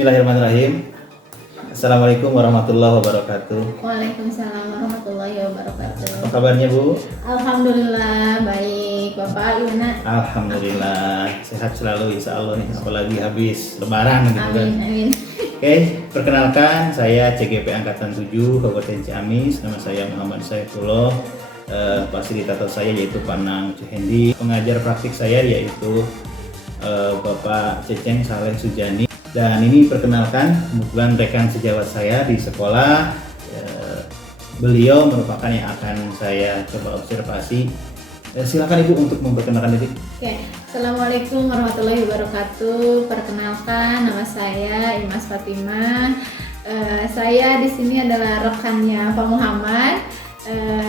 Bismillahirrahmanirrahim. Assalamualaikum warahmatullahi wabarakatuh. Waalaikumsalam warahmatullahi wabarakatuh. Apa kabarnya Bu? Alhamdulillah baik, Bapak Yuna. Alhamdulillah sehat selalu insya Allah nih, apalagi habis Lebaran gitu kan. Amin amin. Oke, perkenalkan saya CGP Angkatan 7 Kabupaten Ciamis. Nama saya Muhammad Saifullah. Fasilitator saya yaitu Pak Nang Cehendi. Pengajar praktik saya yaitu Bapak Ceceng Saleh Sujani. Dan ini perkenalkan kebetulan rekan sejawat saya di sekolah. Beliau merupakan yang akan saya coba observasi. Silakan Ibu untuk memperkenalkan diri. Oke, Assalamualaikum warahmatullahi wabarakatuh. Perkenalkan nama saya Imas Fatimah. Saya di sini adalah rekannya Pak Muhammad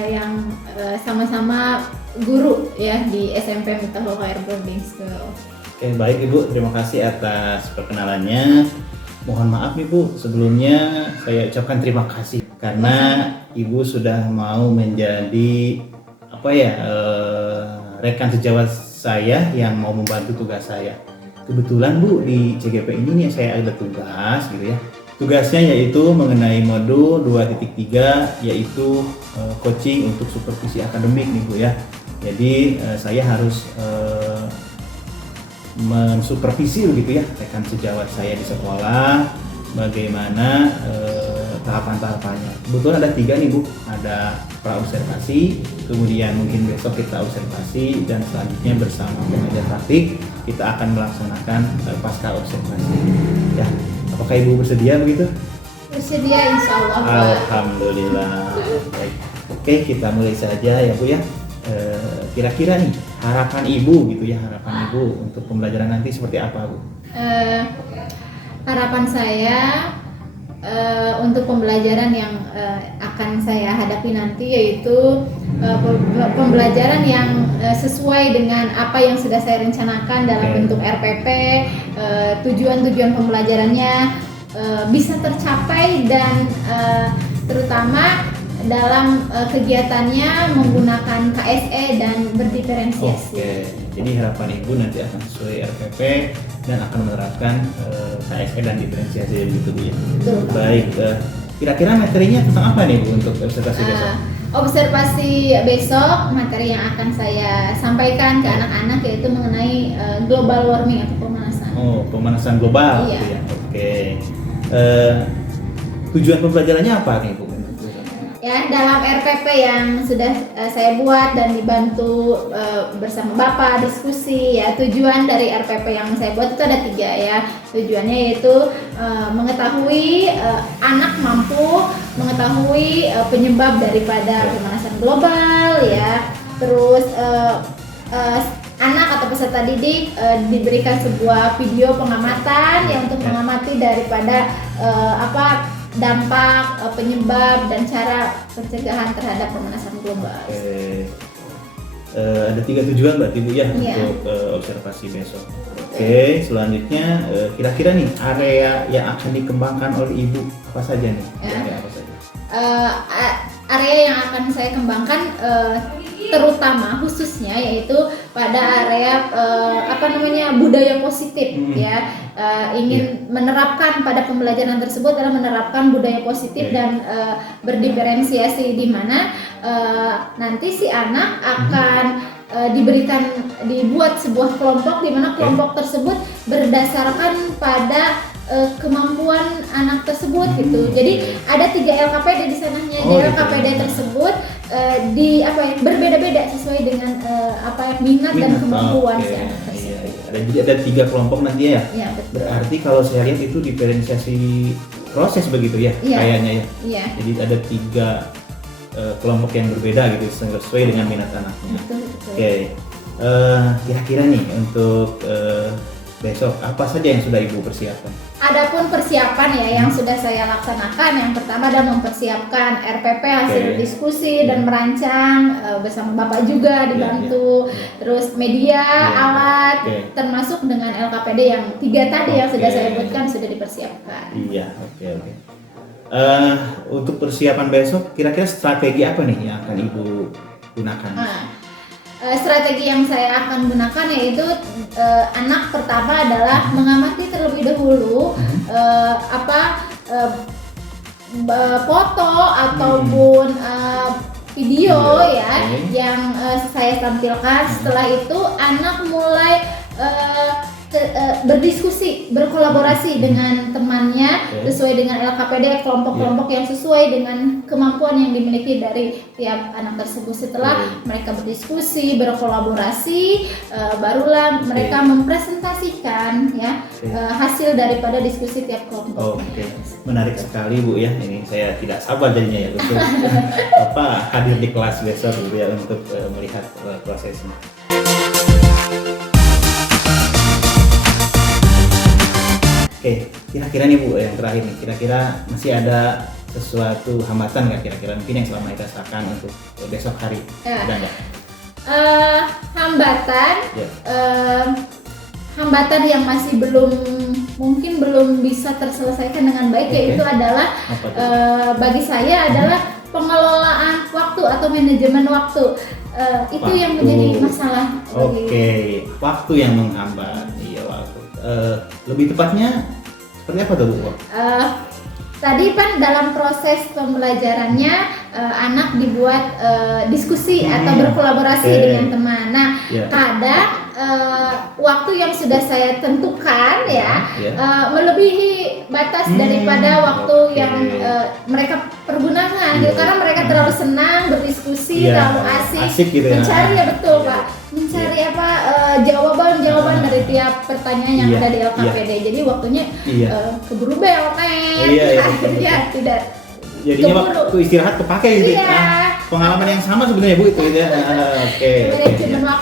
yang sama-sama guru ya di SMP Miftahul Khair Boarding School. Oke, baik Ibu, terima kasih atas perkenalannya. Mohon maaf nih Bu, sebelumnya saya ucapkan terima kasih karena Ibu sudah mau menjadi rekan sejawat saya yang mau membantu tugas saya. Kebetulan Bu, di CGP ini nih saya ada tugas gitu ya. Tugasnya yaitu mengenai modul 2.3 yaitu coaching untuk supervisi akademik nih Bu ya. Jadi saya harus mensupervisi begitu ya rekan sejawat saya di sekolah bagaimana tahapan-tahapannya. Kebetulan ada 3 nih Bu, ada pra observasi, kemudian mungkin besok kita observasi dan selanjutnya bersama pengajar praktik kita akan melaksanakan pasca observasi. Ya, apakah Ibu bersedia begitu? Bersedia insya Allah. Alhamdulillah. Baik. Oke, kita mulai saja ya Bu ya. Kira-kira nih harapan Ibu gitu ya, harapan Ibu untuk pembelajaran nanti seperti apa Bu? Harapan saya untuk pembelajaran yang akan saya hadapi nanti yaitu pembelajaran yang sesuai dengan apa yang sudah saya rencanakan dalam bentuk RPP, tujuan-tujuan pembelajarannya bisa tercapai dan terutama dalam kegiatannya menggunakan KSE dan berdiferensiasi. Oke, jadi harapan Ibu nanti akan sesuai RPP dan akan menerapkan KSE dan diferensiasi begitu Bu ya. Betul. Baik, kira-kira materinya tentang apa nih Bu untuk observasi besok? Observasi besok materi yang akan saya sampaikan ke anak-anak yaitu mengenai global warming atau pemanasan. Oh, pemanasan global. Iya. Gitu ya. Oke. Tujuan pembelajarannya apa nih Bu? Ya, dalam RPP yang sudah saya buat dan dibantu bersama Bapak diskusi ya, tujuan dari RPP yang saya buat itu ada 3 ya. Tujuannya yaitu mengetahui anak mampu mengetahui penyebab daripada pemanasan global ya. Terus anak atau peserta didik diberikan sebuah video pengamatan yang untuk mengamati daripada dampak, penyebab dan cara pencegahan terhadap pemanasan global. Ada 3 tujuan berarti Bu ya untuk observasi besok. Oke, selanjutnya kira-kira nih area yang akan dikembangkan oleh Ibu apa saja nih? Area apa saja? Area yang akan saya kembangkan terutama khususnya yaitu pada area budaya positif ya. Ingin menerapkan pada pembelajaran tersebut adalah menerapkan budaya positif dan berdiferensiasi di mana nanti si anak akan dibuat sebuah kelompok di mana kelompok tersebut berdasarkan pada kemampuan anak tersebut gitu. Jadi ada 3 LKPD di sananya. Di LKPD tersebut berbeda-beda sesuai dengan minat dan kemampuan si anak tersebut. Jadi ada 3 kelompok nanti ya. Iya, betul. Berarti kalau saya lihat itu diferensiasi proses begitu ya, kayaknya ya. Iya. Jadi ada 3 kelompok yang berbeda gitu sesuai dengan minat anaknya. Betul. Oke. Kira-kira nih untuk besok apa saja yang sudah Ibu persiapkan? Adapun persiapan ya yang sudah saya laksanakan, yang pertama adalah mempersiapkan RPP hasil diskusi dan merancang bersama Bapak juga dibantu. Terus media, alat, termasuk dengan LKPD yang 3 tadi yang sudah saya sebutkan sudah dipersiapkan. Iya, oke. Untuk persiapan besok kira-kira strategi apa nih yang akan Ibu gunakan? strategi yang saya akan gunakan yaitu anak pertama adalah mengamati terlebih dahulu foto ataupun video ya yang saya tampilkan. Setelah itu anak mulai berdiskusi, berkolaborasi dengan temannya sesuai dengan LKPD, kelompok-kelompok yang sesuai dengan kemampuan yang dimiliki dari tiap anak tersebut. Setelah mereka berdiskusi, berkolaborasi, barulah mereka mempresentasikan ya hasil daripada diskusi tiap kelompok. Menarik sekali Bu ya. Ini saya tidak sabar jadinya ya untuk hadir di kelas besok Bu ya untuk melihat prosesnya. Kira-kira nih Bu, yang terakhir nih, kira-kira masih ada sesuatu hambatan nggak kira-kira mungkin yang selama kita rasakan untuk besok hari? Ada nggak? Hambatan yang masih mungkin belum bisa terselesaikan dengan baik yaitu adalah bagi saya adalah pengelolaan waktu atau manajemen waktu. Itu yang menjadi masalah. Waktu yang menghambat. Iya, waktu. Lebih tepatnya seperti apa tuh Bu? Tadi kan dalam proses pembelajarannya anak dibuat diskusi atau berkolaborasi dengan teman. Nah, kadang waktu yang sudah saya tentukan melebihi batas daripada waktu yang mereka pergunakan gitu, karena mereka terlalu senang berdiskusi, terlalu asik gitu mencari Pak, mencari jawaban dari tiap pertanyaan yang ada di LKPD. Jadi waktunya keburu beleng, akhirnya tidak. Jadinya waktu istirahat kepake gitu. Pengalaman yang sama sebenarnya Bu itu ya.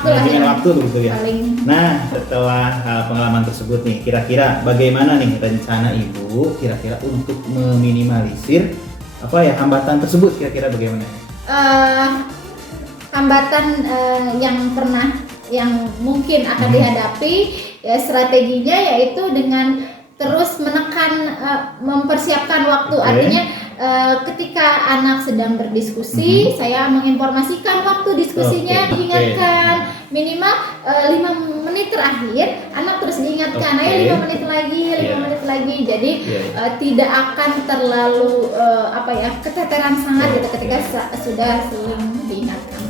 Manajemen waktu begitu ya. Nah, setelah pengalaman tersebut nih, kira-kira bagaimana nih rencana Ibu kira-kira untuk meminimalisir hambatan tersebut, kira-kira bagaimana? Hambatan yang mungkin akan dihadapi strateginya yaitu dengan terus menekan mempersiapkan waktu. Artinya ketika anak sedang berdiskusi, saya menginformasikan waktu diskusinya, diingatkan minimal 5 menit terakhir, anak terus diingatkan, ayo 5 menit lagi, 5 menit lagi. Jadi tidak akan terlalu keteteran sangat gitu ketika sudah sering diingatkan.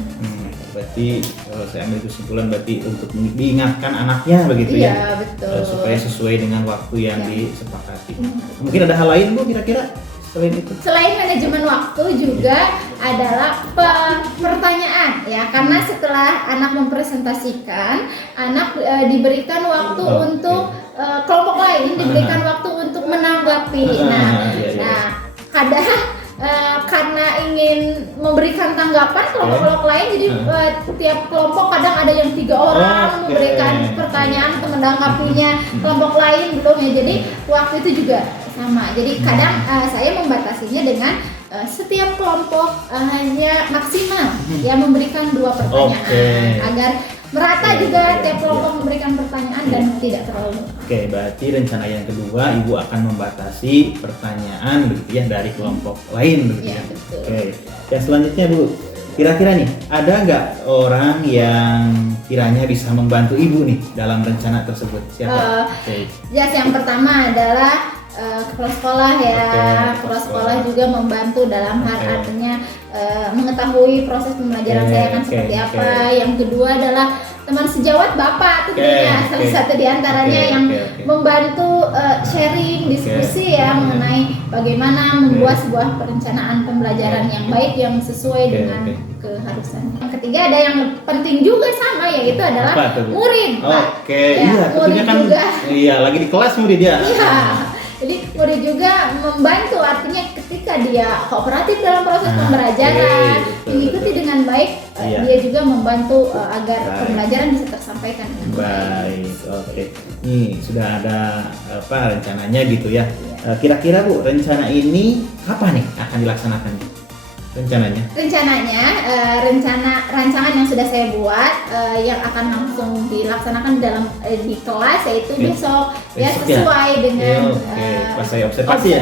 Berarti kalau saya ambil kesimpulan berarti untuk diingatkan anaknya begitu ya, betul. Supaya sesuai dengan waktu yang disepakati. Mungkin ada hal lain Bu kira-kira selain itu? Selain manajemen waktu juga adalah pertanyaan ya, karena setelah anak mempresentasikan, anak diberikan waktu untuk kelompok lain diberikan waktu untuk menanggapi. Kadang karena ingin memberikan tanggapan kelompok-kelompok lain, jadi tiap kelompok kadang ada yang 3 orang memberikan pertanyaan untuk menanggapinya, kelompok lain belum ya. Jadi waktu itu juga sama. Jadi kadang saya membatasinya dengan setiap kelompok hanya maksimal memberikan 2 pertanyaan agar merata juga tiap kelompok memberikan pertanyaan dan tidak terlalu. Berarti rencana yang kedua Ibu akan membatasi pertanyaan begitu ya dari kelompok lain begitu ya. Yang selanjutnya Bu, kira-kira nih ada nggak orang yang kiranya bisa membantu Ibu nih dalam rencana tersebut? Siapa? Yang pertama adalah kepala sekolah kepala sekolah juga membantu dalam hal artinya mengetahui proses pembelajaran saya akan seperti apa. Yang kedua adalah teman sejawat Bapak tentunya, salah satu diantaranya yang membantu sharing diskusi mengenai bagaimana membuat sebuah perencanaan pembelajaran yang baik yang sesuai dengan keharusan. Yang ketiga ada yang penting juga sama, yaitu adalah murid. Murid kan juga. Lagi di kelas murid ya. Jadi murid juga membantu, artinya ketika dia kooperatif dalam proses pembelajaran, mengikuti dengan baik, dia juga membantu agar pembelajaran bisa tersampaikan dengan baik. Nih sudah ada rencananya gitu ya. Kira-kira Bu, rencana ini kapan nih akan dilaksanakan? Rencananya rancangan yang sudah saya buat yang akan langsung dilaksanakan di kelas yaitu besok sesuai dengan pas saya observasi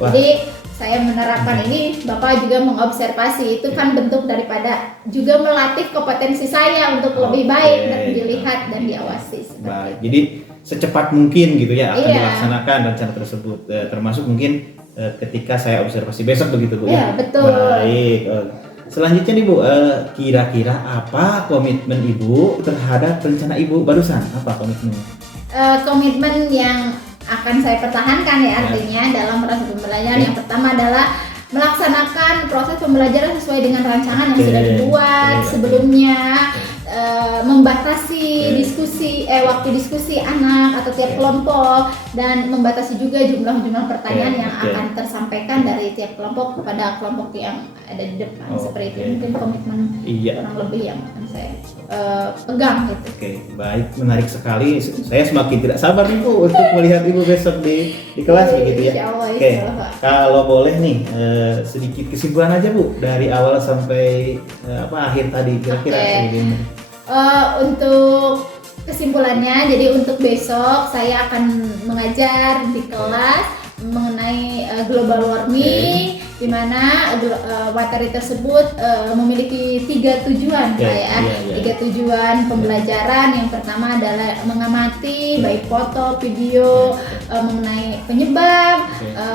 Jadi saya menerapkan ini, Bapak juga mengobservasi. Itu kan bentuk daripada juga melatih kompetensi saya untuk lebih baik dan dilihat dan diawasi. Baik, jadi secepat mungkin gitu ya akan Iya. dilaksanakan rencana tersebut, termasuk mungkin ketika saya observasi besok begitu Bu Iya, ya. betul. Baik. Selanjutnya nih Bu, kira-kira apa komitmen Ibu terhadap rencana Ibu barusan? Apa komitmennya? Komitmen yang akan saya pertahankan ya artinya dalam proses pembelajaran yang pertama adalah melaksanakan proses pembelajaran sesuai dengan rancangan yang sudah dibuat sebelumnya, membatasi diskusi waktu diskusi anak atau tiap kelompok, dan membatasi juga jumlah pertanyaan yang akan tersampaikan dari tiap kelompok kepada kelompok yang ada di depan. Seperti itu mungkin komitmen kurang lebih yang akan saya pegang gitu. Oke, baik, menarik sekali. Saya semakin tidak sabar nih Bu untuk melihat Ibu besok di kelas begitu ya. Insyaallah, Oke, insyaallah. kalau boleh nih sedikit kesimpulan aja Bu dari awal sampai akhir tadi kira-kira. Untuk kesimpulannya, jadi untuk besok saya akan mengajar di kelas mengenai global warming, di mana materi tersebut memiliki 3 tujuan tiga tujuan pembelajaran. Yang pertama adalah mengamati baik foto, video mengenai penyebab,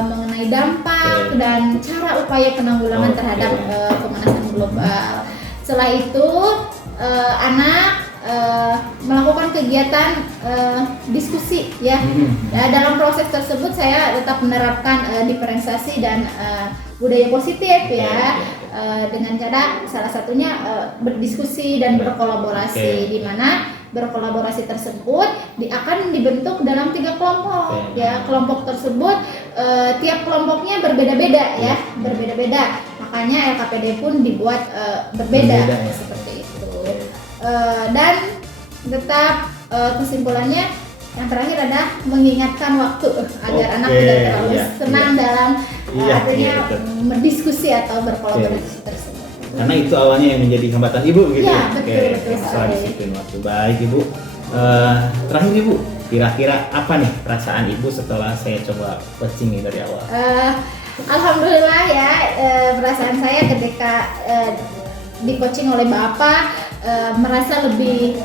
mengenai dampak dan cara upaya penanggulangan terhadap pemanasan global. Setelah itu anak melakukan kegiatan diskusi ya. Dalam proses tersebut saya tetap menerapkan diferensiasi dan budaya positif ya, dengan cara salah satunya berdiskusi dan berkolaborasi, di mana berkolaborasi tersebut akan dibentuk dalam 3 kelompok ya. Kelompok tersebut tiap kelompoknya berbeda-beda ya, berbeda-beda, makanya LKPD pun dibuat berbeda seperti itu. Dan tetap kesimpulannya yang terakhir adalah mengingatkan waktu agar anak tidak terlalu senang dalam artinya berdiskusi atau berkolaborasi tersebut. Karena itu awalnya yang menjadi hambatan Ibu gitu ya. Betul Soal disiplin waktu. Baik Ibu. Terakhir Ibu, kira-kira apa nih perasaan Ibu setelah saya coba coaching nih dari awal? Alhamdulillah ya, perasaan saya ketika di coaching oleh Bapak merasa lebih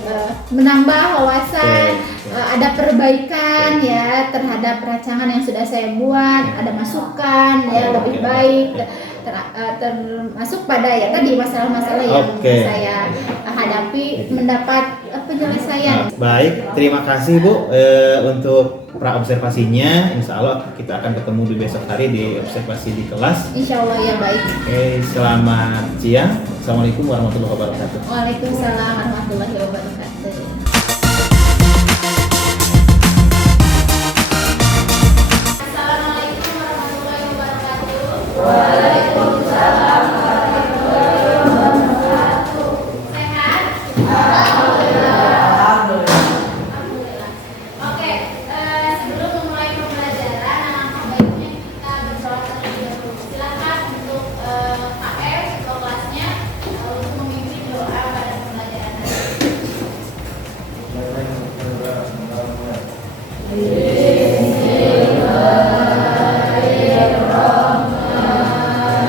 menambah wawasan, ada perbaikan ya terhadap rancangan yang sudah saya buat, ada masukan ya lebih baik, termasuk pada ya tadi masalah-masalah yang saya hadapi mendapat penyelesaian. Baik, terima kasih Bu untuk pra observasinya. Insya Allah kita akan ketemu di besok hari di observasi di kelas. Insya Allah ya, baik. Selamat siang. Assalamualaikum warahmatullahi wabarakatuh. Waalaikumsalam warahmatullahi wabarakatuh. Assalamualaikum warahmatullahi wabarakatuh. Waalaikumsalam warahmatullahi wabarakatuh. Sehat? Alhamdulillah. Oke, sebelum memulai pembelajaran, alangkah baiknya kita bersolat terlebih dahulu. Silakan untuk KR ketua kelasnya untuk memimpin doa pada pembelajaran nanti. Bismillahirrahmanirrahim.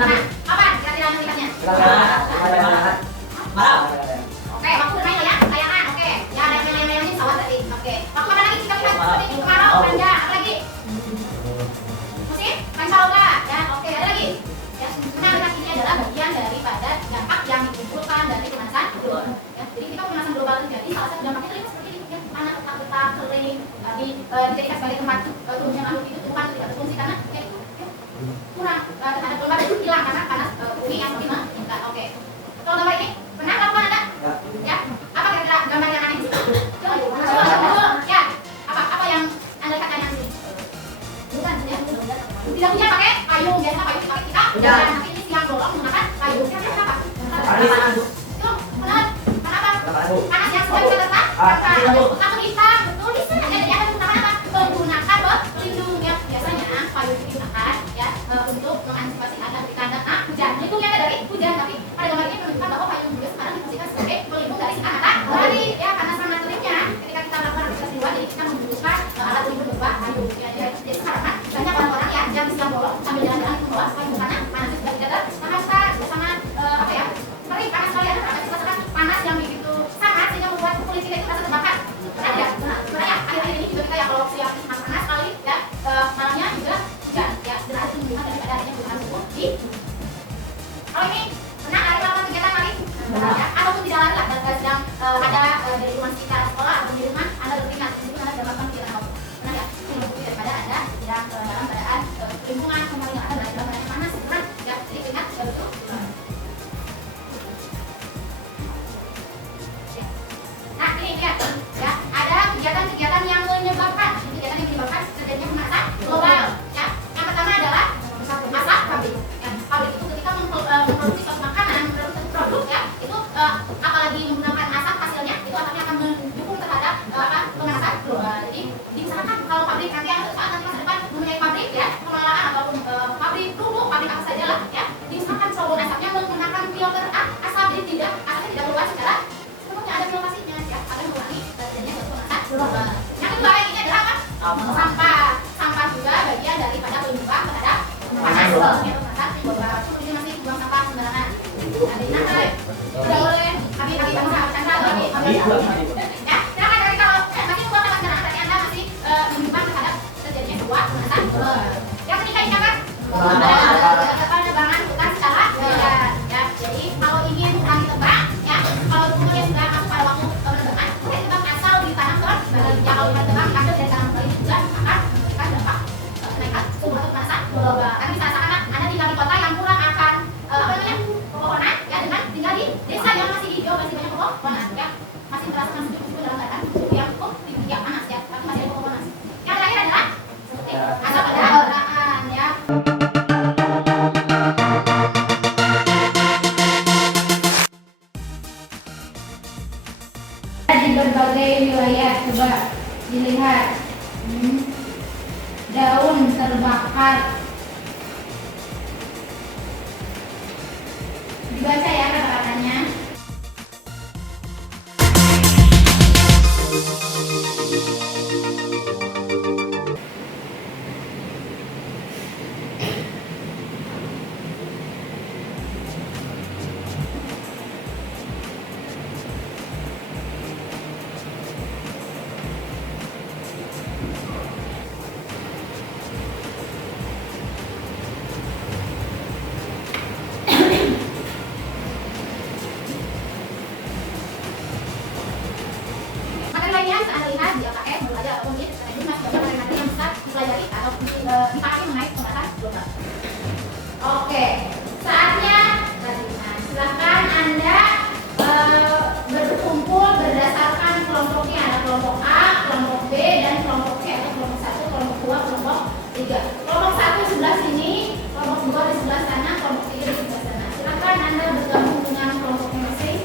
Nah, apa kira-kira nantinya? Oke, waktu bermain ya, layangan. Oke, ya ada yang ini sawah tadi. Oke, waktu makan lagi sikap seperti kemarau, panjang. Apa lagi? Musim, pancaloga. Ya, oke, ada lagi. Ya, sebenarnya ini adalah bagian daripada dampak yang dikumpulkan dari pemanasan global. Ya, jadi ketika pemanasan global terjadi, salah satu dampaknya itu seperti ini, ya, tanah retak-retak, kering, dijadikan sebagai tempat turunnya makhluk itu Tuhan tidak berfungsi karena ya itu kurang terhadap global itu hilang karena panas bumi yang semakin meningkat. Oke, kalau gambar ini pernah lakukan ada? Ya, apa kira-kira gambar yang aneh di sini? Coba, ya, apa yang anda lihat yang sini? Bukan, ya, tidak punya pakai payung, biasa payung dipakai kita. Tapi ini siang bolong menggunakan payung. Kira-kira apa? Itu benar. Kenapa? Panas yang sudah bisa tertahan. Langsung hitam, betul bisa. Jadi anda menggunakan apa? Menggunakan pelindung ya. Biasanya payung digunakan ya untuk mengantisipasi ada tanda hujan. Pelindungnya dari hujan, tapi pada gambar ini menunjukkan bahwa payung juga sekarang difungsikan sebagai pelindung dari sinar matahari ya, karena sangat teriknya ketika kita melakukan aktivitas di luar, jadi kita membutuhkan alat pelindung berupa payung. Ya, jadi sekarang banyak orang-orang ya yang siang bolong sambil jalan-jalan ke bawah payung karena panasnya sudah tidak tertahan, sangat apa ya, kering, panas sekali, ada merasakan panas yang begitu sangat sehingga membuat kulit kita itu merasa terbakar. Pernah ya? Sebenarnya akhir-akhir ini juga kita ya kalau siang panas sekali ya, malamnya juga hujan ya, dan ada tunjukkan daripada adanya perubahan suhu di. Kalau ini pernah lari melakukan kegiatan lari ya, ataupun tidak lari lah, dan sedang ada dari rumah sekitar sekolah atau di rumah anda berkeringat, di situ anda dapat melakukan kegiatan apa? Pernah ya? Ini bukti daripada anda sedang dalam keadaan lingkungan kemarin yang ada dalam keadaan panas, pernah ya? Jadi keringat baru itu. Nah ini dia ya, ada kegiatan-kegiatan yang menyebabkan terjadinya pemanasan global ya. Yang pertama adalah asap pabrik ya. Pabrik itu ketika memproduksi suatu makanan, memproduksi suatu produk ya, itu apalagi menggunakan asap, hasilnya itu asapnya akan mendukung terhadap pemanasan global. Jadi misalkan kalau pabrik nanti masa depan mempunyai pabrik ya, pengelolaan ataupun pabrik pupuk, pabrik apa saja lah ya, misalkan saluran asapnya menggunakan filter asap, jadi asapnya tidak keluar secara sepenuhnya, ada filtrasinya ya, akan mengurangi terjadinya suatu pemanasan global. Yang kedua ini adalah apa? Sampah juga bagian daripada penyumbang terhadap pemanasan global. Kemudian masih buang sampah sembarangan. Ada ini tidak boleh. Habis kamu Chandra lagi. Ya, silakan dari kalau masih buang sampah sembarangan berarti anda masih menyumbang terhadap terjadinya sebuah pemanasan global. Yang ketiga ini apa? Penerbangan bukan secara legal. Ya, jadi kalau ingin mengurangi terbang, ya, kalau kemudian sudah masuk pada waktu penerbangan, kemudian terbang asal ditanamkan sebagai ya, kalau terbang ambil dari tanam kali juga akan memberikan dampak kenaikan suhu atau pemanasan global. Kan bisa seakan anda tinggal di kota yang kurang akan pepohonan ya, dengan tinggal di desa yang masih hijau, masih banyak pepohonan ya, masih merasakan sejuk dalam keadaan suhu yang cukup tinggi ya, panas ya, tapi masih ada pepohonan. Yang terakhir adalah seperti asap kendaraan ya. Di berbagai wilayah coba dilihat daun terbakar, dibaca ya kata-katanya. Materi lainnya bisa anda lihat di LKS, belajar ataupun di materi yang bisa dipelajari atau dipahami mengenai pemanasan global. Oke, saatnya silakan anda berkumpul berdasarkan kelompoknya. Ada kelompok A, kelompok B, dan kelompok C atau kelompok 1, kelompok 2, kelompok 3. Kelompok 1 sebelah sini, kelompok 2 di sebelah sana, kelompok 3 di sebelah sana. Silakan anda bergabung dengan kelompoknya masing.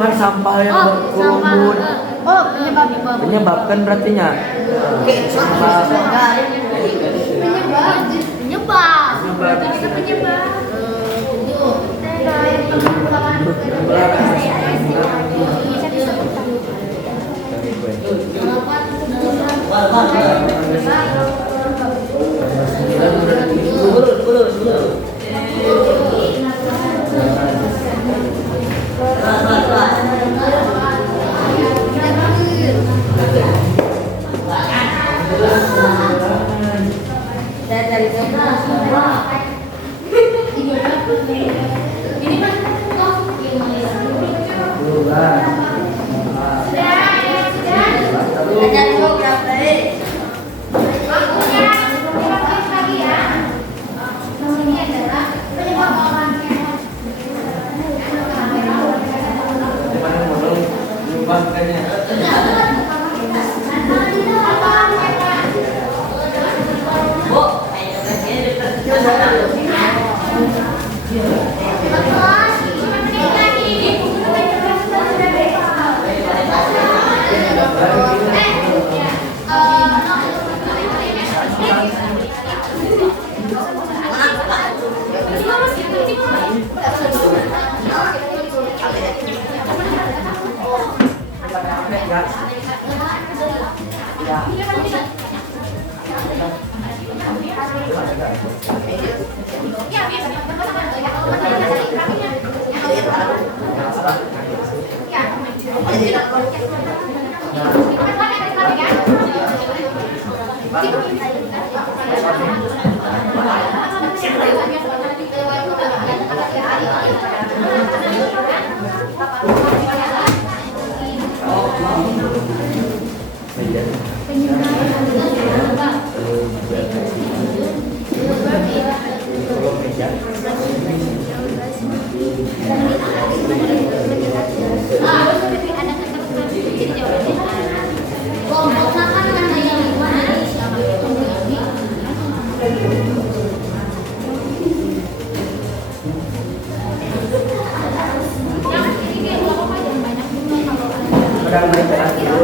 Kan sampah yang berkerumun menyebabkan berarti nya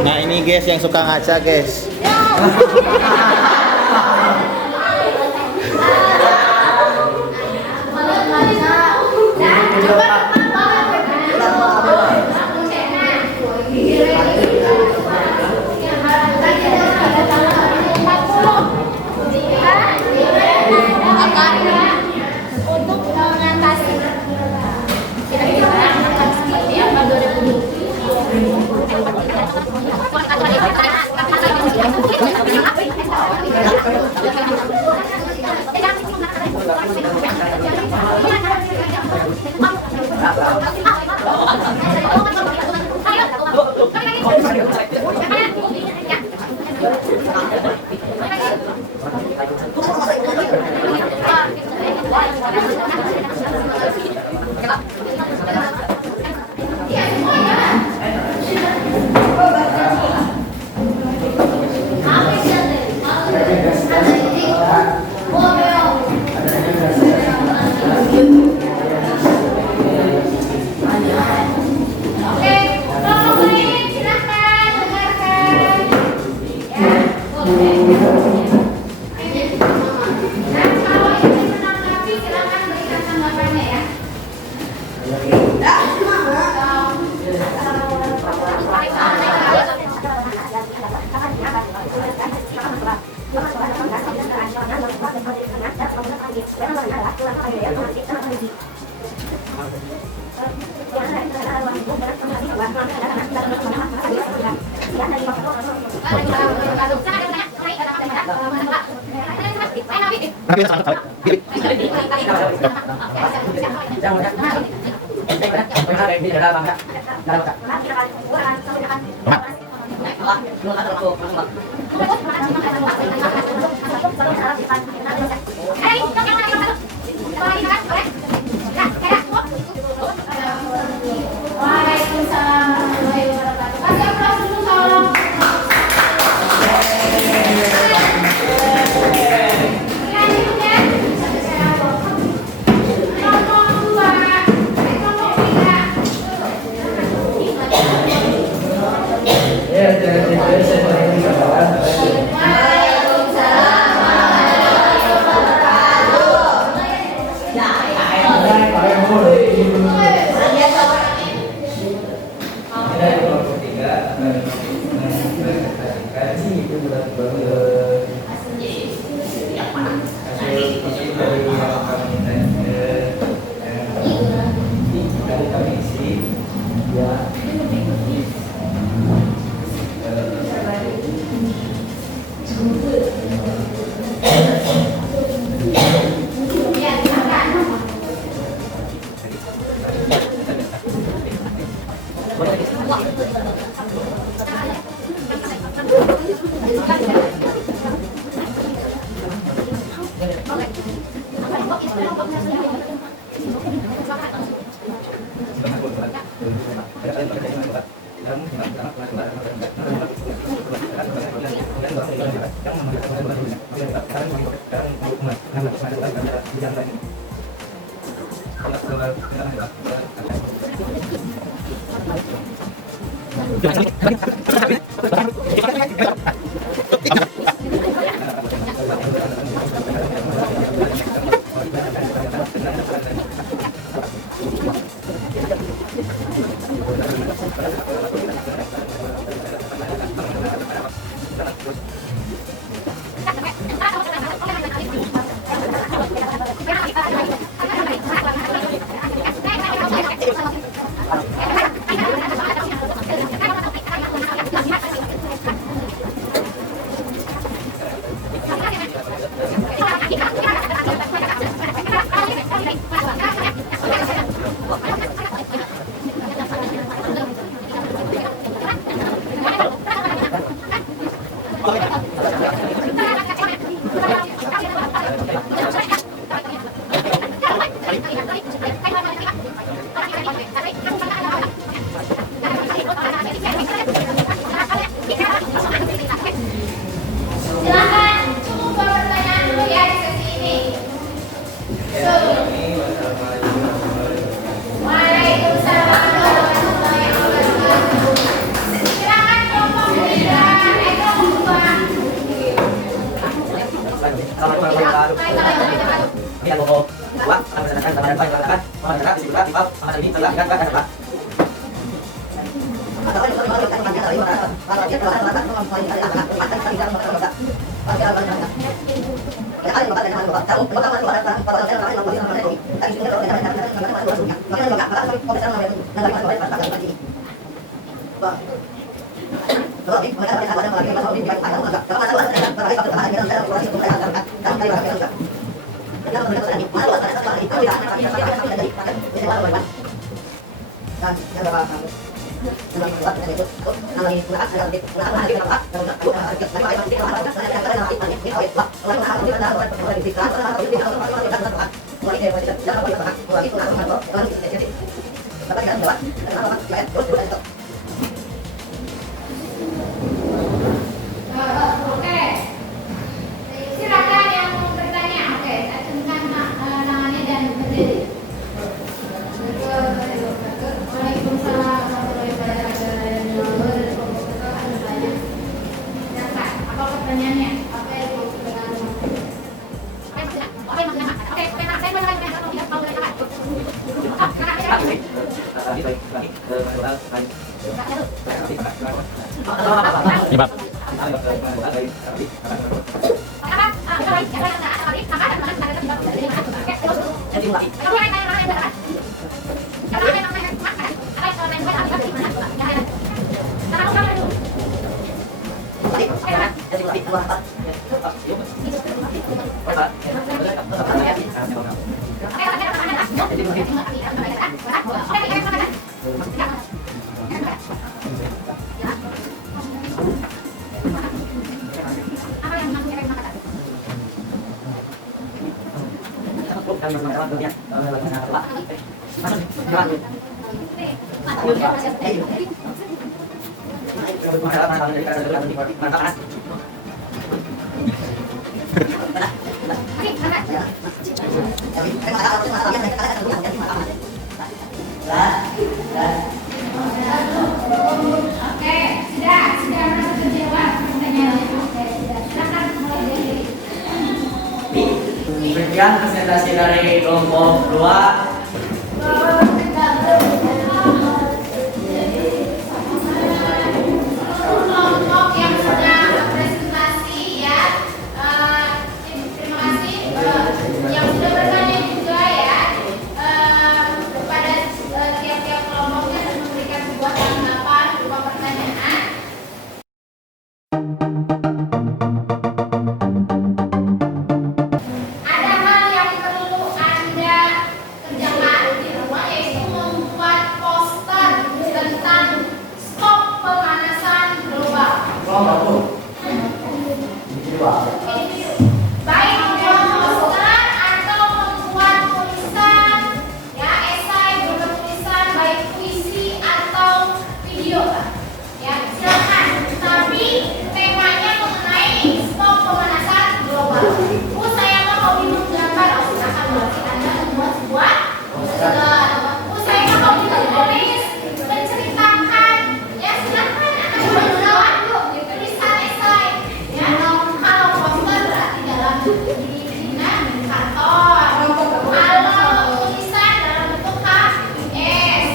Nah ini guys yang suka ngaca guys. Untuk mengatasi kira-kira akan seperti apa 2020? Nah, kalau ingin menanggapi silakan berikan tanggapannya ya. Waalaikumsalam warahmatullahi wabarakatuh. Kasih aplaus dulu tolong. Selanjutnya kelompok 2, kelompok 3. Silakan cukup pertanyaan dulu ya di sesi ini. Waalaikumsalam warahmatullahi wabarakatuh. Silakan kelompok 3, kelompok Oke. Silakan yang mau bertanya. Oke, acungkan tangannya dan berdiri. Waalaikumsalam warahmatullahi wabarakatuh. Apa pertanyaannya? Ini Pak. Demikian presentasi dari kelompok 2. Kelompok yang sudah presentasi ya, terima kasih yang sudah bertanya juga ya, kepada tiap-tiap kelompoknya dan memberikan sebuah tanggapan berupa pertanyaan. Ada hal yang perlu Anda kerjakan di rumah, yaitu membuat poster tentang stop pemanasan global. Baik membuat poster atau membuat tulisan, ya esai berupa tulisan, baik puisi atau video, Pak. Ya silakan. Tapi temanya mengenai stop pemanasan global. Saya mah hobi menggambar, silakan berarti Anda membuat sebuah poster. Saya mah hobi menulis, menceritakan, ya silakan Anda membuat tulisan esai. Ya kalau poster berarti dalam di kantor. Kalau tulisan dalam bentuk HVS,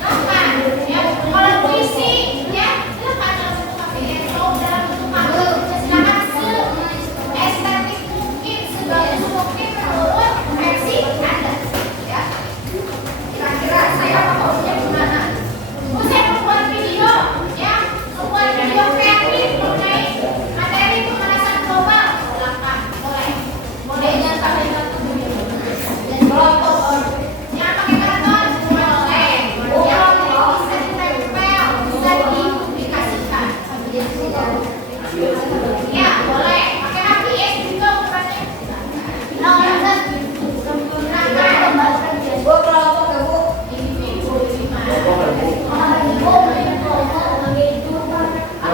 silakan. Ya kalau puisi, ya silakan dalam bentuk HVS. Kalau dalam bentuk malu, silakan estetik mungkin, sebagus mungkin menurut versi Anda. Ya kira-kira saya maunya gimana? Saya membuat video, ya membuat video kreatif mengenai materi pemanasan global, silakan, boleh. Bolehnya sampai satu video dan kelompok yang pakai karton boleh. Yang bisa ditempel, bisa dipublikasikan. Ya boleh. Pakai HVS juga ukurannya.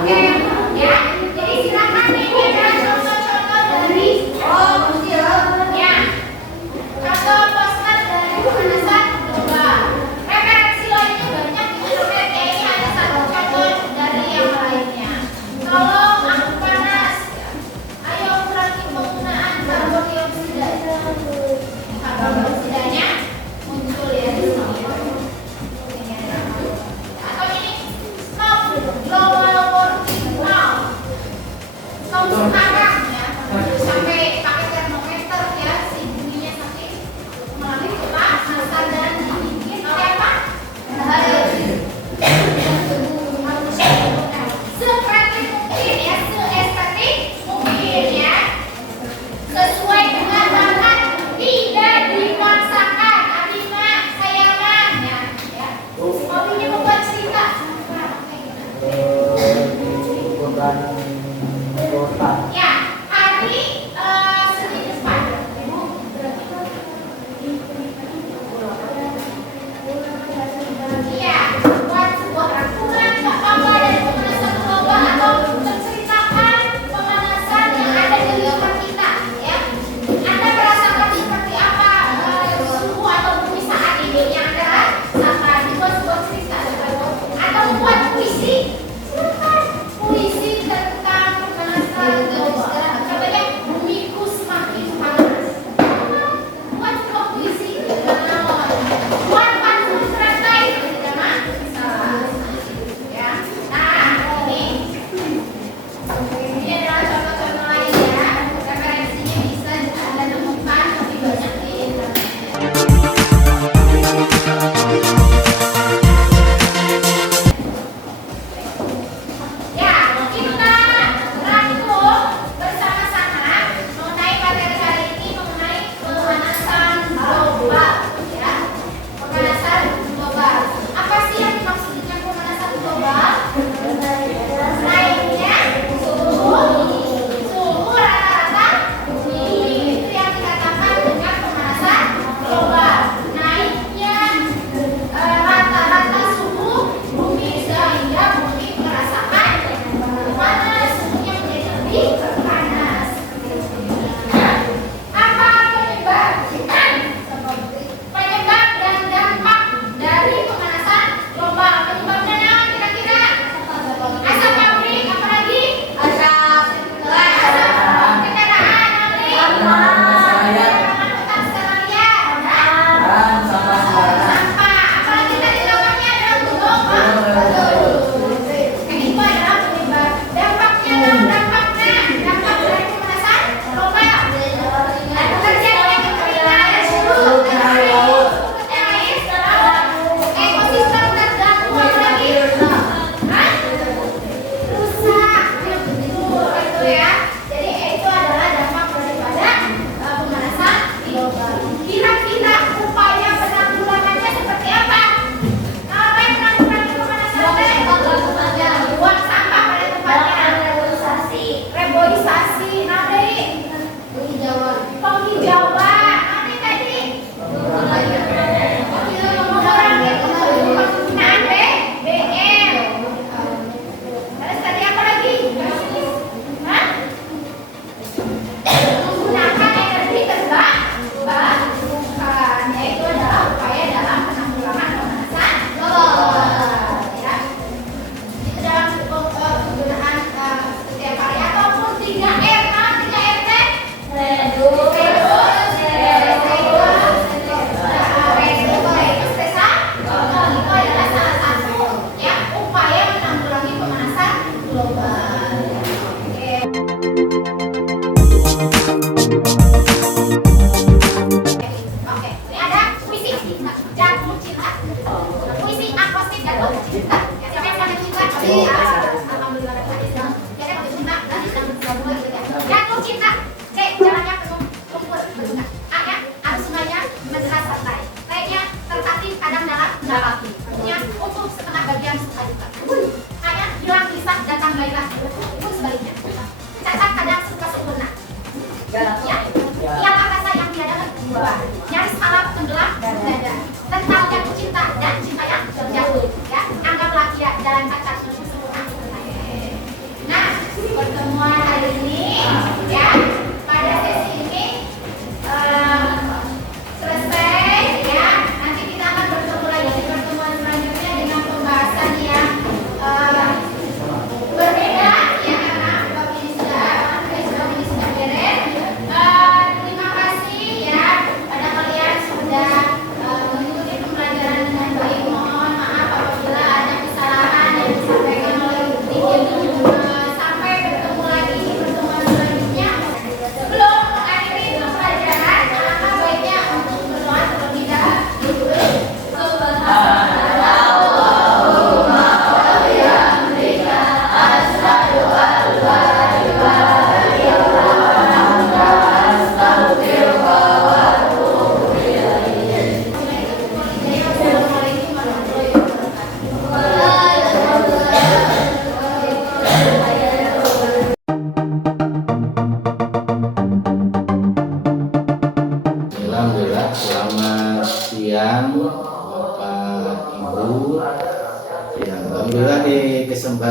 Oke, ya. Jadi silakan ini adalah contoh-contoh dari ya. Contoh poster dari pemanasan global. Referensi lainnya banyak di internet, ya ini hanya satu contoh dari yang lainnya. Tolong aku panas. Ayo kurangi penggunaan karbon dioksida. Karbon dioksidanya muncul ya di sini. Atau ini stop global warming now. Stop sekarang ya. Sampai pakai termometer ya, si duninya sampai mengalami kepanasan dan dingin oleh apa? Se-friendly mungkin ya, se-estetik mungkin ya. Sesuai dengan bahan, tidak dipaksakan. Abima, saya mah ya. Hobinya membuat cerita. Ya,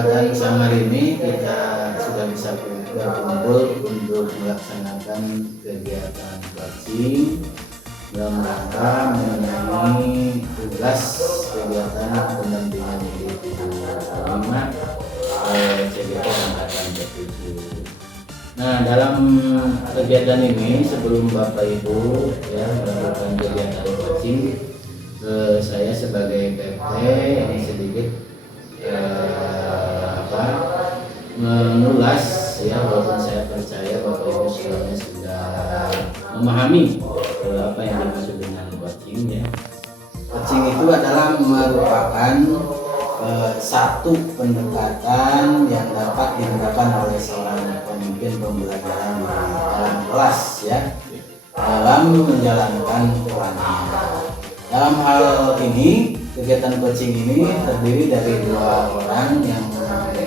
kesempatan samar ini kita sudah bisa berkumpul untuk melaksanakan kegiatan coaching dalam rangka mengenai tugas kegiatan pendampingan individu 5 CGP Angkatan ke-7. Nah, dalam kegiatan ini sebelum Bapak Ibu ya melakukan kegiatan coaching, saya sebagai PP ini sedikit mengulas ya, walaupun saya percaya Bapak Ibu semuanya sudah memahami apa yang dimaksud dengan coaching ya. Coaching itu adalah merupakan satu pendekatan yang dapat digunakan oleh seorang pemimpin pembelajaran di dalam kelas ya, dalam menjalankan perannya. Dalam hal ini, kegiatan coaching ini terdiri dari 2 orang, yang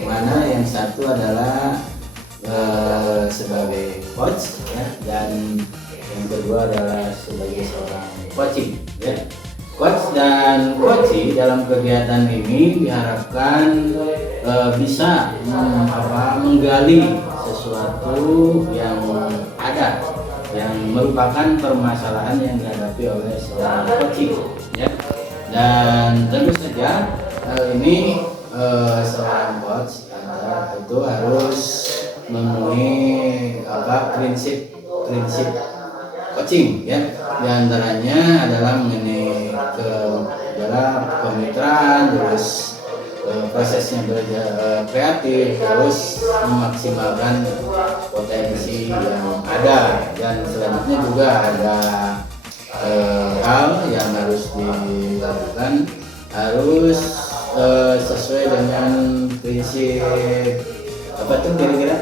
mana yang satu adalah sebagai coach ya, dan yang kedua adalah sebagai seorang coaching ya. Coach dan coaching dalam kegiatan ini diharapkan bisa menggali sesuatu yang ada, yang merupakan permasalahan yang dihadapi oleh seorang coaching ya. Dan tentu saja hal ini seorang coach itu harus memenuhi prinsip coaching ya. Di antaranya adalah mengenai kemitraan, terus prosesnya kreatif, terus memaksimalkan potensi yang ada, dan selanjutnya juga ada hal yang harus dilakukan, harus sesuai dengan prinsip apa tuh kira-kira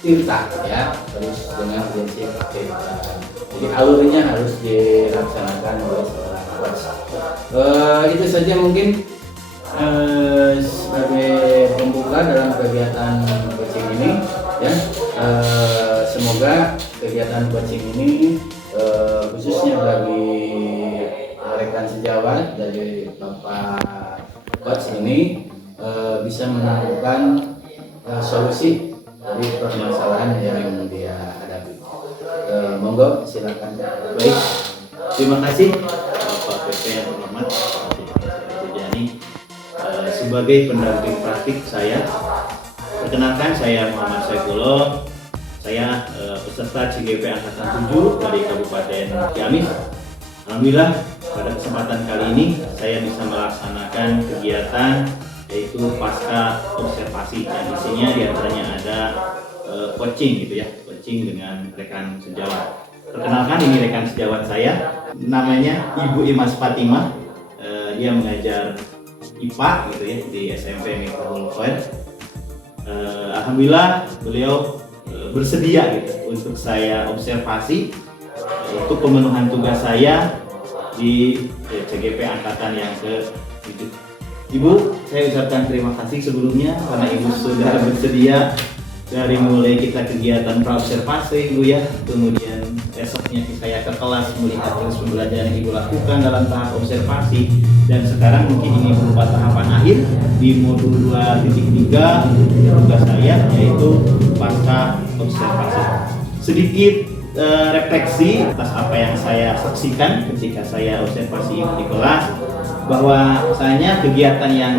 tirta ya, terus dengan prinsip tirta. Jadi alurnya harus dilaksanakan oleh seorang coach. Itu saja mungkin sebagai pembuka dalam kegiatan coaching ini ya. Semoga kegiatan coaching ini khususnya bagi rekan sejawat dari Bapak Coach ini bisa menemukan solusi dari permasalahan yang dia hadapi. Monggo silakan. Baik, terima kasih Bapak PP yang terhormat Pak Jani. Sebagai pendamping praktik saya, perkenalkan saya Muhammad Saifullah. Saya peserta CGP Angkatan 7 dari Kabupaten Ciamis. Alhamdulillah pada kesempatan kali ini saya bisa melaksanakan kegiatan yaitu pasca observasi, yang isinya diantaranya ada coaching gitu ya, coaching dengan rekan sejawat. Perkenalkan, ini rekan sejawat saya, namanya Ibu Imas Fatimah. Dia mengajar IPA gitu ya di SMP Miftahul Khair. Alhamdulillah beliau bersedia gitu untuk saya observasi untuk pemenuhan tugas saya di CGP Angkatan yang ke-7. Ibu, saya ucapkan terima kasih sebelumnya karena Ibu sudah bersedia dari mulai kita kegiatan praobservasi Ibu ya, kemudian esoknya saya ke kelas melihat terus pembelajaran yang Ibu lakukan dalam tahap observasi, dan sekarang mungkin ini berupa tahapan akhir di modul 2.3 tugas saya yaitu pasca observasi. Sedikit refleksi atas apa yang saya saksikan ketika saya observasi Ibu di kelas, bahwa misalnya kegiatan yang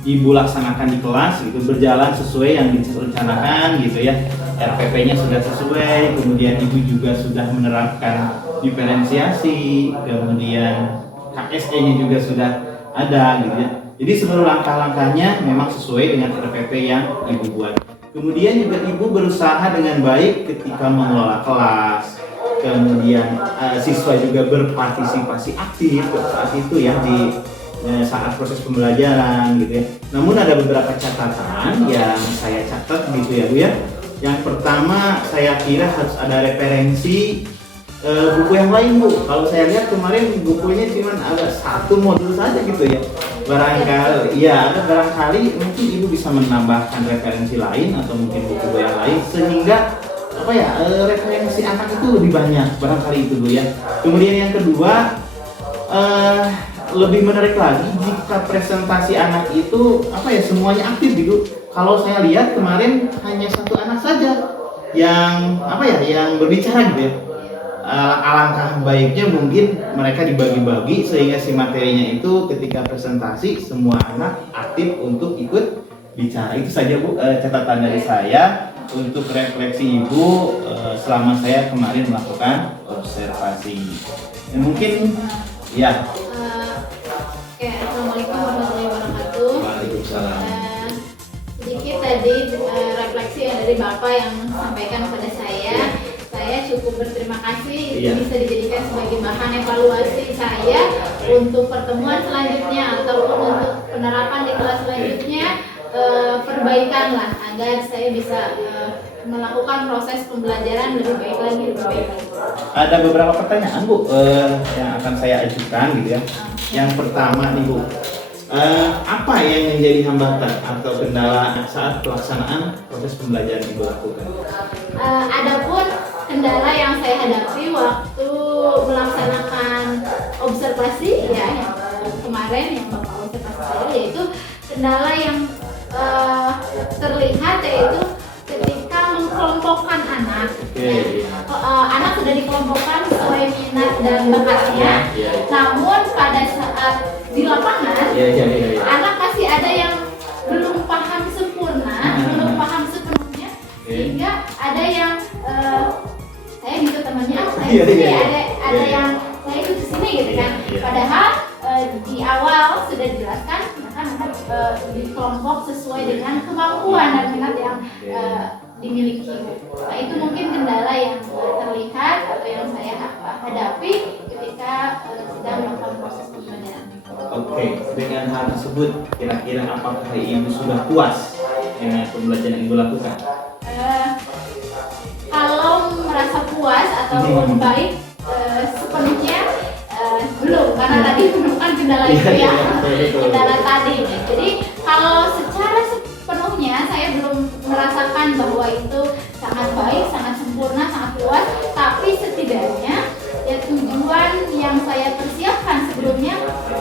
Ibu laksanakan di kelas itu berjalan sesuai yang direncanakan gitu ya. RPP-nya sudah sesuai, kemudian Ibu juga sudah menerapkan diferensiasi, kemudian KSE-nya juga sudah ada gitu ya. Jadi seluruh langkah-langkahnya memang sesuai dengan RPP yang Ibu buat. Kemudian juga Ibu berusaha dengan baik ketika mengelola kelas, kemudian siswa juga berpartisipasi aktif saat itu ya di saat proses pembelajaran gitu ya. Namun ada beberapa catatan yang saya catat gitu ya Bu ya. Yang pertama, saya kira harus ada referensi buku yang lain Bu. Kalau saya lihat kemarin bukunya cuma ada 1 modul saja gitu ya. Barangkali mungkin Ibu bisa menambahkan referensi lain atau mungkin buku yang lain sehingga referensi anak itu lebih banyak, barangkali itu Bu ya. Kemudian yang kedua, lebih menarik lagi jika presentasi anak itu apa ya, semuanya aktif gitu. Kalau saya lihat kemarin hanya satu anak saja yang apa ya, yang berbicara gitu ya. Alangkah baiknya mungkin mereka dibagi-bagi sehingga si materinya itu ketika presentasi semua anak aktif untuk ikut bicara. Itu saja Bu, catatan dari saya untuk refleksi Ibu selama saya kemarin melakukan observasi. Mungkin ya. Oke, assalamualaikum warahmatullahi wabarakatuh. Waalaikumsalam. Sedikit tadi refleksi dari Bapak yang sampaikan kepada saya cukup berterima kasih. Iya. Bisa dijadikan sebagai bahan evaluasi saya untuk pertemuan selanjutnya ataupun untuk penerapan di kelas selanjutnya. Perbaikan lah agar saya bisa melakukan proses pembelajaran lebih baik lagi. Ada beberapa pertanyaan Bu yang akan saya ajukan gitu ya. Yang pertama nih Bu, apa yang menjadi hambatan atau kendala saat pelaksanaan proses pembelajaran Ibu lakukan? Adapun kendala yang saya hadapi waktu melaksanakan observasi ya yang kemarin yang Bapak observasi saya, yaitu kendala yang terlihat yaitu ketika mengkelompokkan anak. Anak sudah dikelompokkan sesuai minat dan bakatnya. Namun pada saat di lapangan anak masih ada yang belum paham sempurna, belum paham sepenuhnya, sehingga ada yang saya ikut temannya, ada yang saya ikut ke sini gitu kan. Padahal di awal sudah dijelaskan anak di kelompok sesuai dengan kemampuan dan minat yang dimiliki. Nah, itu mungkin kendala yang terlihat atau yang saya hadapi ketika sedang melakukan proses pembelajaran. Oke, dengan hal tersebut kira-kira apakah Ibu sudah puas dengan pembelajaran yang Ibu lakukan? Kalau merasa puas ataupun baik sepenuhnya belum, karena tadi menemukan kendala itu ya, kendala tadi. Jadi kalau secara sepenuhnya saya belum merasakan bahwa itu sangat baik, sangat sempurna, sangat puas, tapi setidaknya ya tujuan yang saya persiapkan sebelumnya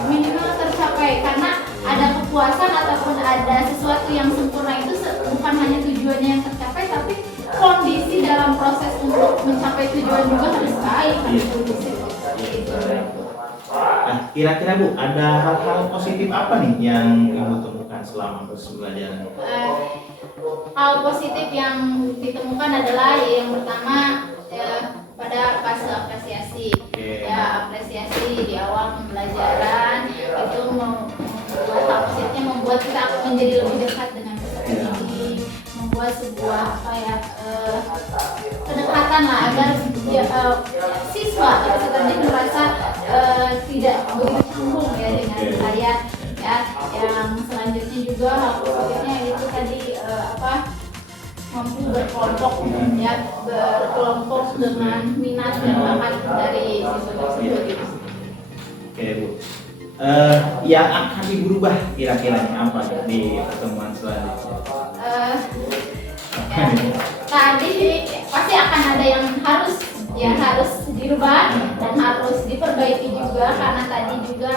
minimal tercapai, karena ada kepuasan ataupun ada sesuatu yang sempurna itu bukan hanya tujuannya yang tercapai, tapi kondisi dalam proses untuk mencapai tujuan juga harus baik, harus kondusif. Nah, kira-kira Bu, ada hal-hal positif apa nih yang Ibu temukan selama proses pembelajaran? Hal positif yang ditemukan adalah yang pertama pada fase apresiasi. Ya, apresiasi di awal pembelajaran itu membuat hal positifnya, membuat kita menjadi lebih dekat dengan peserta didik, membuat sebuah kedekatan lah agar siswa atau peserta didik merasa tidak begitu canggung ya dengan saya. Ya, yang selanjutnya juga hal positifnya itu tadi mampu berkelompok ya, berkelompok dengan minat dan bakat dari siswa tersebut. Oke Bu, yang akan Ibu rubah kira-kira apa di pertemuan selanjutnya? Tadi pasti akan ada yang harus dirubah dan harus diperbaiki juga, karena tadi juga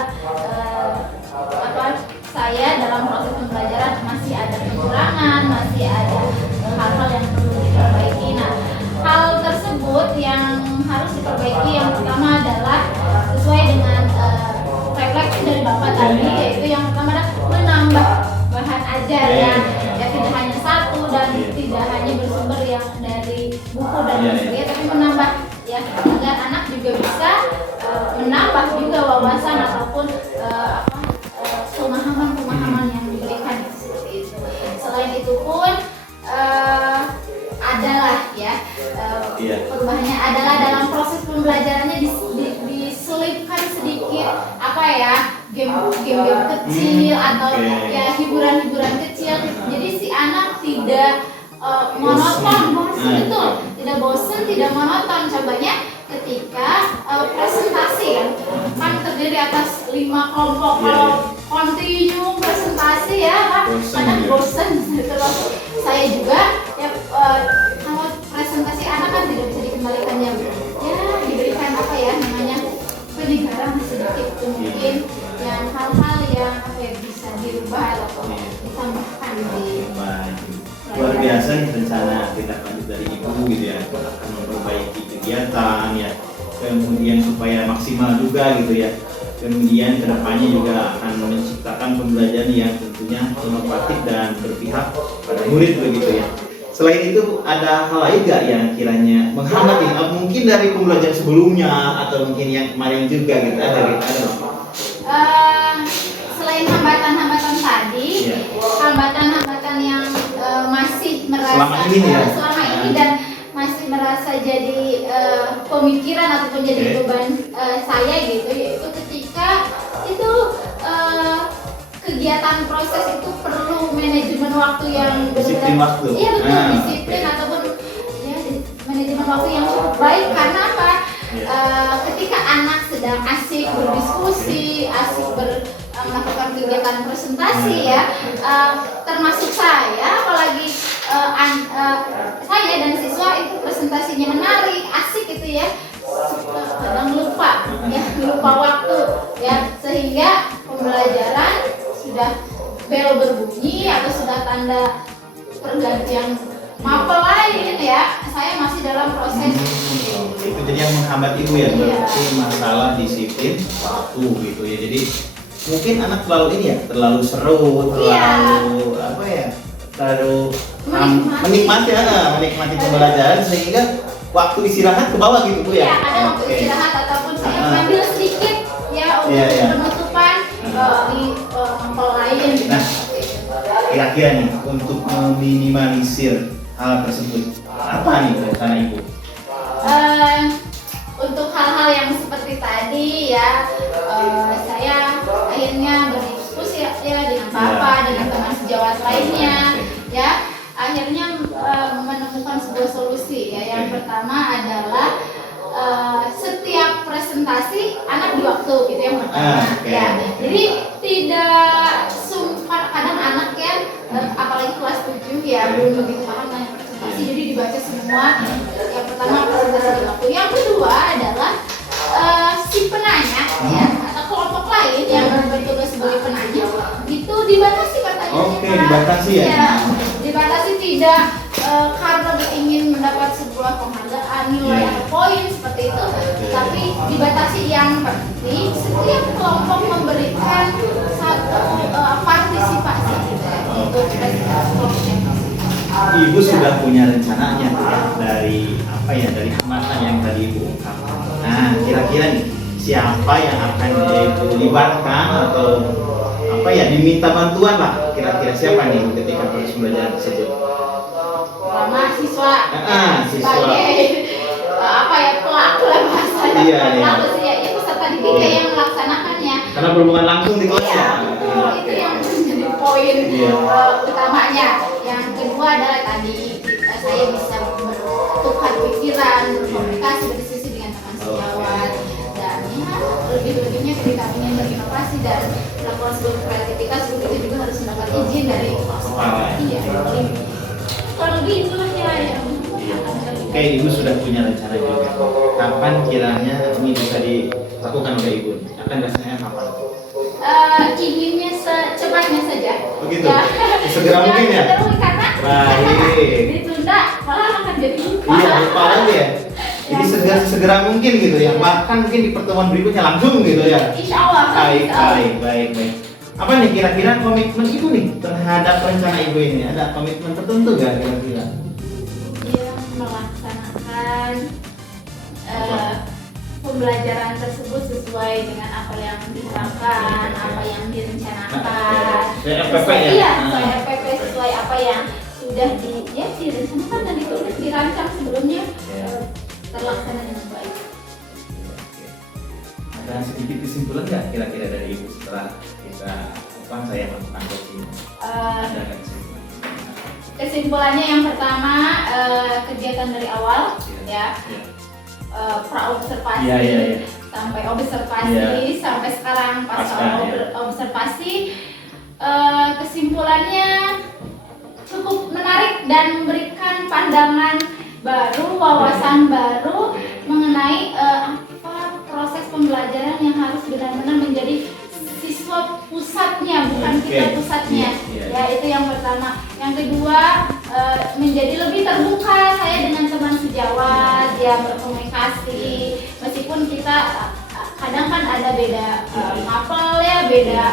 saya dalam proses pembelajaran masih ada kekurangan, masih ada hal-hal yang perlu diperbaiki. Nah, hal tersebut yang harus diperbaiki yang pertama adalah sesuai dengan refleksi dari Bapak tadi, yaitu yang pertama adalah menambah bahan ajar ya tidak hanya satu dan tidak hanya bersumber yang dari buku dan sebagainya, tapi menambah ya agar anak juga bisa menambah juga wawasan ataupun pemahaman yang diberikan seperti itu. Selain itu pun adalah perubahannya adalah dalam proses pembelajarannya diselipkan sedikit game-game kecil atau ya hiburan-hiburan kecil. Jadi si anak tidak monoton, betul, tidak bosan, tidak monoton. Contohnya ketika presentasi kan terdiri atas 5 kelompok, kalau continue presentasi ya kadang bosan. Terus saya juga ya kalau presentasi anak kan tidak bisa dikembalikannya, ya diberikan penyegaran sedikit mungkin ya tindak lanjut dari ibu gitu ya, akan memperbaiki kegiatan ya, kemudian supaya maksimal juga gitu ya, kemudian kedepannya juga akan menciptakan pembelajaran yang tentunya inovatif dan berpihak pada murid begitu ya. Selain itu ada hal lain nggak yang kiranya menghambat ini? Mungkin dari pembelajaran sebelumnya atau mungkin yang kemarin juga gitu ada gitu. Selain hambatan-hambatan tadi, Iya. hambatan-hambatan yang masih merasa Selama ini ya? selama ini dan masih merasa jadi pemikiran ataupun jadi Oke. beban saya gitu, yaitu ketika itu kegiatan proses itu perlu manajemen waktu yang Disiplin waktu. iya betul, Ah, disiplin oke. ataupun ya manajemen waktu yang cukup baik. Karena apa? Iya. Ketika anak sedang asik berdiskusi, asik melakukan kegiatan presentasi ya, termasuk saya, apalagi saya dan siswa itu presentasinya menarik, asik gitu ya, suka kadang lupa waktu ya, sehingga pembelajaran sudah bel berbunyi atau sudah tanda pergantian mapel lain ya, saya masih dalam proses. Itu jadi yang menghambat ibu ya, Iya. berarti masalah disiplin waktu gitu ya. Jadi mungkin anak terlalu ini ya, terlalu seru, terlalu apa ya, terlalu menikmati pembelajaran sehingga waktu istirahat ke bawah gitu Bu ya. Iya, kadang waktu Oke. istirahat ataupun saya ambil sedikit ya untuk Iya, iya. penutupan di mapel lain gitu. Nah, kira-kira nih untuk meminimalisir hal tersebut apa nih rencana ibu? Untuk hal-hal yang seperti tadi ya, saya akhirnya berdiskusi ya dengan Bapak, dengan teman sejawat lainnya ya, akhirnya menemukan sebuah solusi ya. Yang pertama adalah setiap presentasi anak di waktu, itu yang pertama ya. Jadi tidak kadang anak ya, apalagi kelas 7 ya, belum begitu paham dengan presentasi, jadi dibaca semua. Yang pertama presentasi di waktu. Yang kedua adalah si penanya ya, atau kelompok lain yang bertugas sebagai penanya itu dibatasi pertanyaannya. Oke, dibatasi ya? Ya, dibatasi tidak karena ingin mendapat sebuah penghargaan, nilai atau poin seperti itu, tapi dibatasi. Yang penting setiap kelompok memberikan satu partisipasi untuk presentasi. Ibu sudah punya rencananya tuh ya, dari apa ya, dari hambatan yang tadi ibu ungkapkan. Nah, kira-kira nih siapa yang akan ibu libatkan atau apa ya, diminta bantuan lah, kira-kira siapa nih ketika proses pembelajaran tersebut? Mahasiswa Siswa. sebagai apa ya, pelaku lah bahasanya. Iya, iya. Pelaku sih ya, itu peserta didik yang melaksanakannya. Karena berhubungan langsung di kelas Iya, ya. betul. Itu yang menjadi poin Iya. utamanya. Yang kedua adalah tadi saya bisa bertukar pikiran, berkomunikasi, berdiskusi dengan teman sejawat, dan ya lebih-lebihnya ketika ingin berinovasi dan melakukan sebuah kreativitas, itu juga harus mendapat izin dari kepala. Iya, kalau lebih itulah ya yang Oke, ibu sudah punya rencana juga. Kapan kiranya ini bisa dilakukan oleh ibu? Akan rasanya kapan? inginnya secepatnya saja. Begitu? Ya. Segera mungkin ya? Segera mungkin, karena Baik. ditunda malah akan jadi lupa. Iya, lupa lagi ya. Jadi segera mungkin gitu ya. Bahkan mungkin di pertemuan berikutnya langsung gitu ya. Insya Allah. Baik. Apa nih kira-kira komitmen ibu nih terhadap rencana ibu ini? Ada komitmen tertentu gak kira-kira? Dia melaksanakan pembelajaran tersebut sesuai dengan apa yang diterapkan, apa yang direncanakan. RPP ya? Iya, sesuai RPP, sesuai apa yang sudah direncanakan dan ditulis, dirancang sebelumnya, terlaksana dengan baik. Ada sedikit kesimpulan nggak kira-kira dari ibu setelah saya melakukan coaching? Ada nggak kesimpulan? Kesimpulannya yang pertama, kegiatan dari awal ya, pra-observasi Iya. sampai observasi, Iya. sampai sekarang Pasca, ya. observasi, kesimpulannya cukup menarik dan memberikan pandangan baru, wawasan baru mengenai apa proses pembelajaran yang harus benar-benar menjadi siswa pusatnya, bukan kita pusatnya. Iya. Ya, itu yang pertama. Yang kedua, menjadi lebih terbuka saya dengan teman sejawat ya, berkomunikasi meskipun kita kadang kan ada beda mapel ya, beda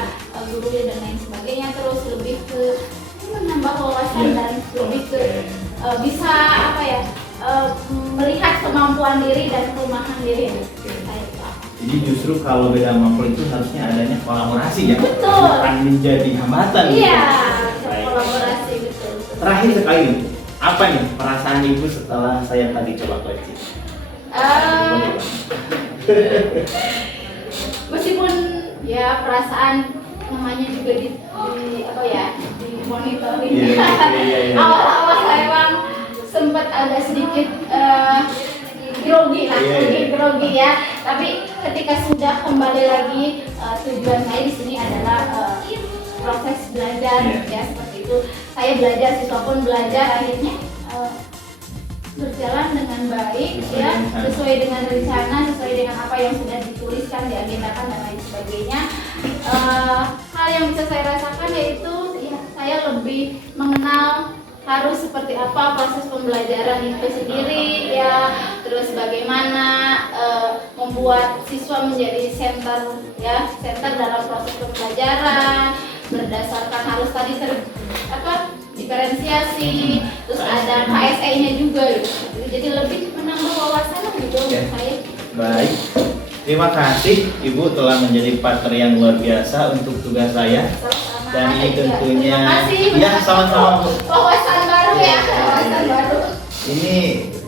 guru dan lain sebagainya, terus lebih ke menambah wawasan dan lebih ke bisa apa ya, melihat kemampuan diri dan kelemahan diri. Jadi justru kalau beda mapel itu harusnya adanya kolaborasi ya, Betul. bukan menjadi hambatan. Iya, Baik. kolaborasi betul. Terakhir sekali, apa nih perasaan ibu setelah saya tadi coba coaching? Meskipun ya perasaan namanya juga di apa ya, di monitoring. Iya. Awal-awal saya bang sempat agak sedikit grogi lah, Iya. grogi ya. Tapi ketika sudah kembali lagi, tujuan saya di sini adalah proses belajar ya, seperti itu. Saya belajar, siswa pun belajar, akhirnya berjalan dengan baik ya, sesuai dengan rencana, sesuai dengan apa yang sudah dituliskan, diagendakan dan lain sebagainya. Hal yang bisa saya rasakan yaitu ya, saya lebih mengenal harus seperti apa proses pembelajaran itu sendiri ya, terus bagaimana membuat siswa menjadi center ya, center dalam proses pembelajaran berdasarkan harus tadi diferensiasi, terus ada KSE-nya juga gitu. Jadi lebih menambah wawasan gitu saya. Baik. Terima kasih Ibu telah menjadi partner yang luar biasa untuk tugas saya. Sama-sama. Dan ini tentunya Terima kasih. ya sama-sama Bu. Wawasan baru ya, wawasan baru. Ini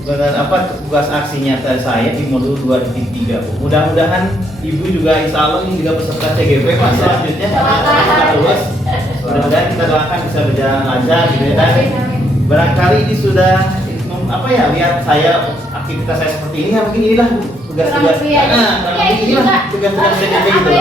benar apa tugas aksi nyata saya di modul 2.3 Bu. Mudah-mudahan Ibu juga insya Allah ini juga peserta CGP Pak selanjutnya kita lulus. Mudah-mudahan kita doakan bisa berjalan lancar gitu ya. Dan barangkali ini sudah apa ya, lihat saya aktivitas saya seperti ini ya, mungkin inilah tugas-tugas tugas-tugas CGP gitu.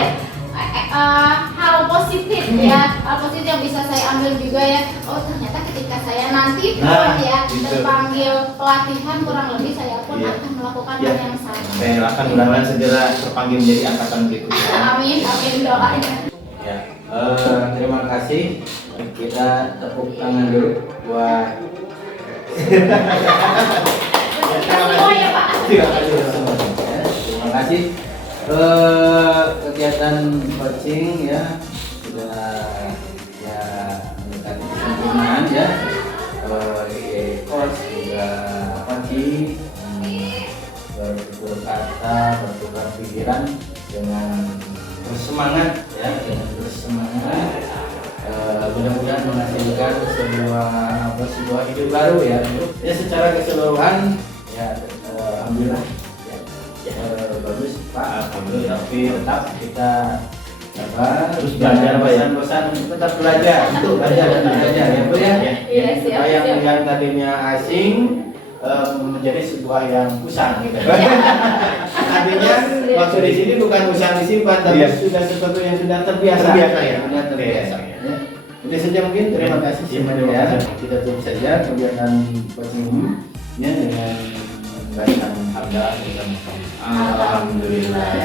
Hal positif ya, hal positif yang bisa saya ambil juga ya. Oh ternyata ketika saya nanti ya gitu. terpanggil pelatihan, kurang lebih saya pun Iya. akan melakukan Iya. hal yang sama. Saya akan mudah-mudahan segera terpanggil menjadi angkatan berikutnya. Amin, amin doanya. Ya, terima kasih. Kita tepuk tangan dulu buat Semua ya Pak. Terima kasih. Kegiatan coaching ya sudah ya mendekati kesempurnaan ya. Coach juga coaching, bertukar kata, bertukar pikiran dengan bersemangat ya, dengan bersemangat. Mudah-mudahan menghasilkan sebuah hidup baru ya. Ya secara keseluruhan ya alhamdulillah ya, bagus Pak, alhamdulillah. Tapi tetap kita terus belajar, bosan-bosan tetap belajar, untuk belajar dan belajar ya Bu ya. Iya, siap, Supaya siap. yang tadinya asing menjadi sebuah yang usang gitu. Artinya maksud di sini bukan usang disimpan, tapi sudah sesuatu yang sudah terbiasa. Terbiasa ya. Sudah terbiasa. Ya. Udah saja mungkin, terima kasih semuanya ya. Kita tutup saja kegiatan coaching ini ya dengan memberikan hamdalah bersama-sama. Alhamdulillah.